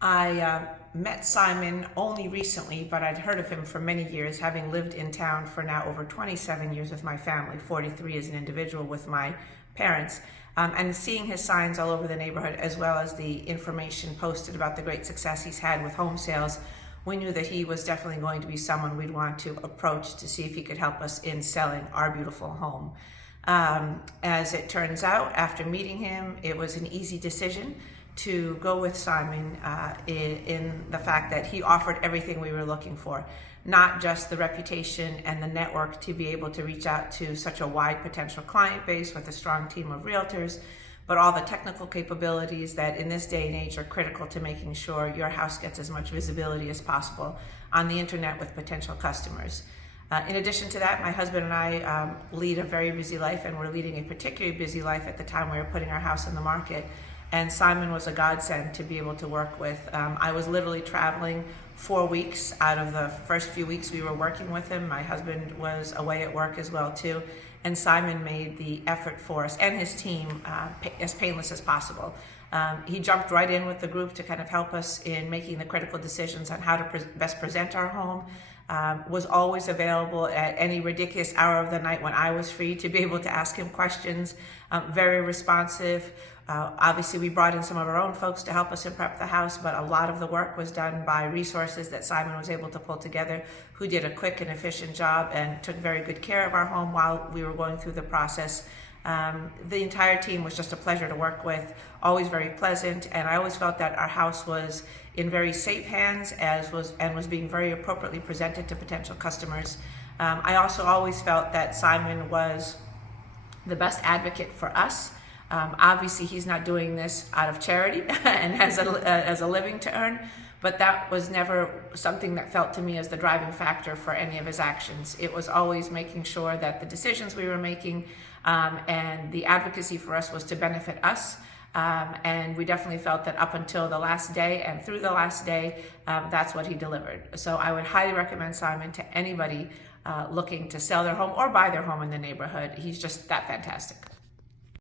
I met Simon only recently, but I'd heard of him for many years, having lived in town for now over 27 years with my family, 43 as an individual with my parents, and seeing his signs all over the neighborhood, as well as the information posted about the great success he's had with home sales. We knew that he was definitely going to be someone we'd want to approach to see if he could help us in selling our beautiful home. As it turns out, after meeting him, it was an easy decision to go with Simon in the fact that he offered everything we were looking for, not just the reputation and the network to be able to reach out to such a wide potential client base with a strong team of realtors, but all the technical capabilities that in this day and age are critical to making sure your house gets as much visibility as possible on the internet with potential customers. In addition to that, my husband and I lead a very busy life, and we're leading a particularly busy life at the time we were putting our house on the market. And Simon was a godsend to be able to work with. I was literally traveling 4 weeks out of the first few weeks we were working with him. My husband was away at work as well too. And Simon made the effort for us and his team as painless as possible. He jumped right in with the group to kind of help us in making the critical decisions on how to best present our home. Was always available at any ridiculous hour of the night when I was free to be able to ask him questions. Very responsive. Obviously, we brought in some of our own folks to help us in prep the house, but a lot of the work was done by resources that Simon was able to pull together, who did a quick and efficient job and took very good care of our home while we were going through the process. The entire team was just a pleasure to work with, always very pleasant, and I always felt that our house was in very safe hands and was being very appropriately presented to potential customers. I also always felt that Simon was the best advocate for us. Obviously, he's not doing this out of charity and as a living to earn, but that was never something that felt to me as the driving factor for any of his actions. It was always making sure that the decisions we were making and the advocacy for us was to benefit us. And we definitely felt that up until the last day and through the last day, that's what he delivered. So I would highly recommend Simon to anybody looking to sell their home or buy their home in the neighborhood. He's just that fantastic.